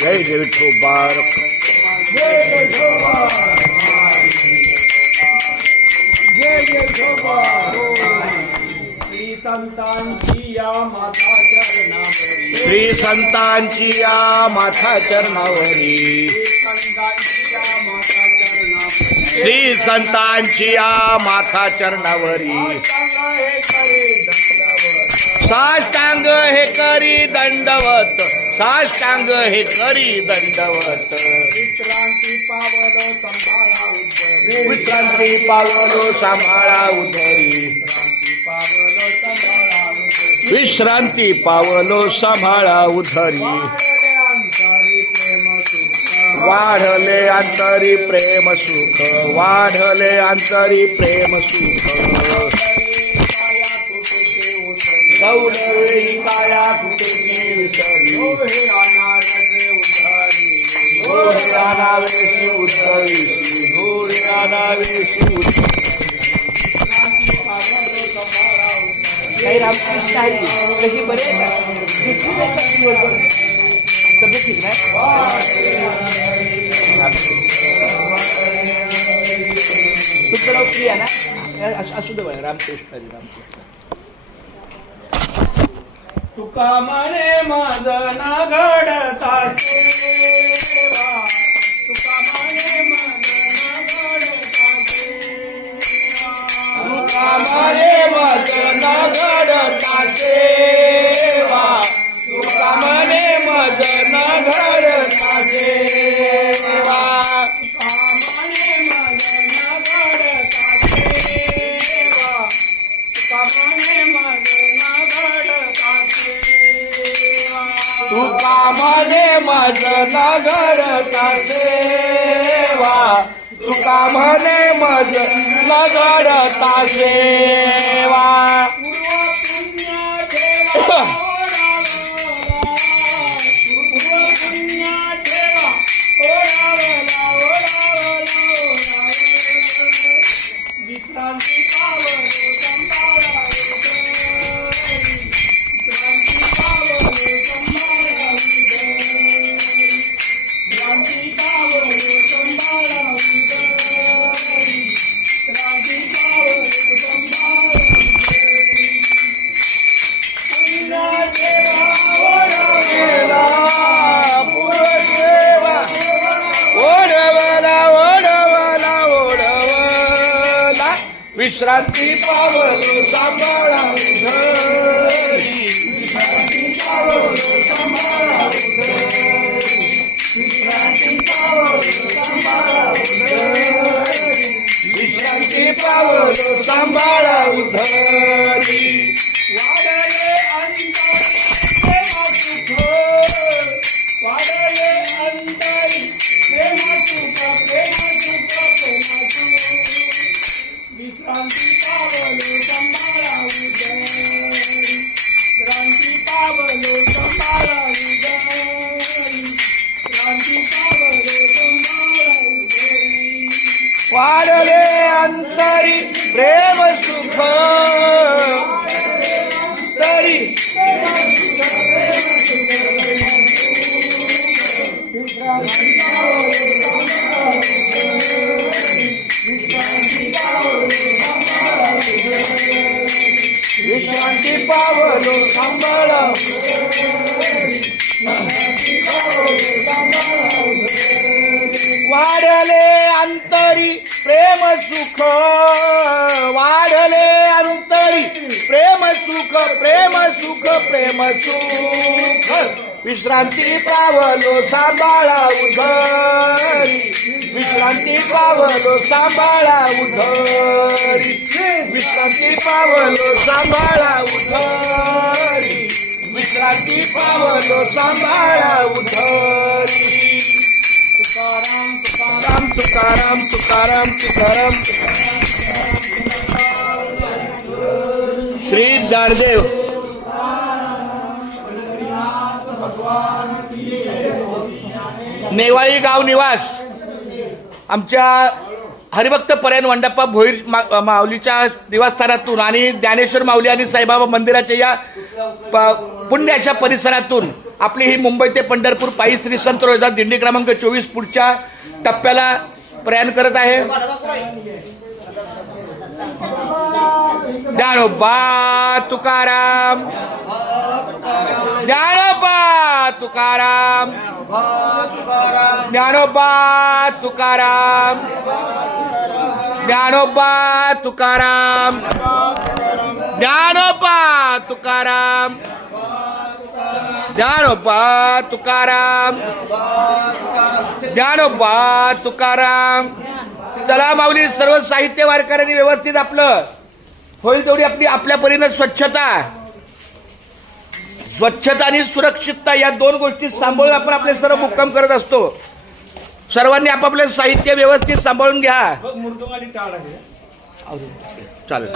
जय जय विठोबा श्री संतांची या माता चरणावरी श्री संतांची या माता चरणावरी श्री संतांची या माता चरणावरी साष्टांग हे करी दंडवत साष्टांग हे करी दंडवत विश्रांती पावलो सांभाळा उदरी विश्रांती पावलो सांभाळा उधरी वाढले अंतरी प्रेम सुख वाढले अंतरी प्रेम सुख गौरवे काया कुटेची विसरी हे अनारसे उधारी घोडे अनावेशी उद्धवी घोडे अनावेशी काही रामकृष्ण आहे कशी बरे तब्येत ठीक नाही तुमचं प्रिया ना असू दे रामकृष्ण रामकृष्ण तुका म्हणे माझं ना घडता सेवा तुका म्हणे माझं ना घडता सेवा तुका म्हणे माझं न घडता सेवा तुका म्हणे माझं न घडता सेवा तुका म्हणे माझं ना घडता सेवा तुका म्हणे माझं न घडता सेवा विश्रांती पावलो सांभाळा विश्रांती पावलो सांभाळा उधरी विश्रांती पावलो सांभाळा उधरी विश्रांती पावलो सांभाळा उधरी विश्रांती पावलो सांभाळा उधरी वाढले अंतरी प्रेम सुख वाढले अंतरी प्रेम सुख विश्रांती पावलो सांभाळा उदरी क्रांती पावलो सांभाळा उदरी क्रांती पावलो सांभाळा उदरी वाढले अंतरी प्रेम सुख तरी विश्रांती पावलो सांभाळा वाढले अंतरी प्रेम सुख वाढले अंतरी प्रेम सुख प्रेम सुख प्रेम सुख विश्रांती पावलो सांभाळा उधरी विश्रांती पावलो सांभाळा उधरी विश्रांती पावलो सांभाळा उधरी विश्रांती पावलो सांभाळा उधरी तुकाराम तुकाराम तुकाराम तुकाराम श्री ज्ञानदेव नेवाळी गाव निवास आमच्या हरिभक्त परायण वंडप्पा भोईर माऊलीच्या निवासस्थानातून आणि ज्ञानेश्वर माऊली आणि साईबाबा मंदिराच्या या पुण्य अशा परिसरातून आपली ही मुंबई ते पंढरपूर पायी श्री संत रोहिदास दिंडी क्रमांक 24 पुढच्या टप्प्याला प्रयाण करत आहे. ज्ञानोबा तुकाराम, ज्ञानोबा तुकाराम, ज्ञानोबा तुकाराम, ज्ञानोबा तुकाराम, ज्ञानोबा तुकाराम, ज्ञानोबा तुकाराम, ज्ञानोबा तुकाराम. चला माऊली, सर्व साहित्य वारकऱ्यांनी व्यवस्थित आपलं होईल तेवढी आपली आपल्या परीने स्वच्छता आणि सुरक्षितता या दोन गोष्टी सांभाळून आपण आपले सर्व मुक्काम करत असतो. सर्वांनी आपापले साहित्य व्यवस्थित सांभाळून घ्या. चालेल.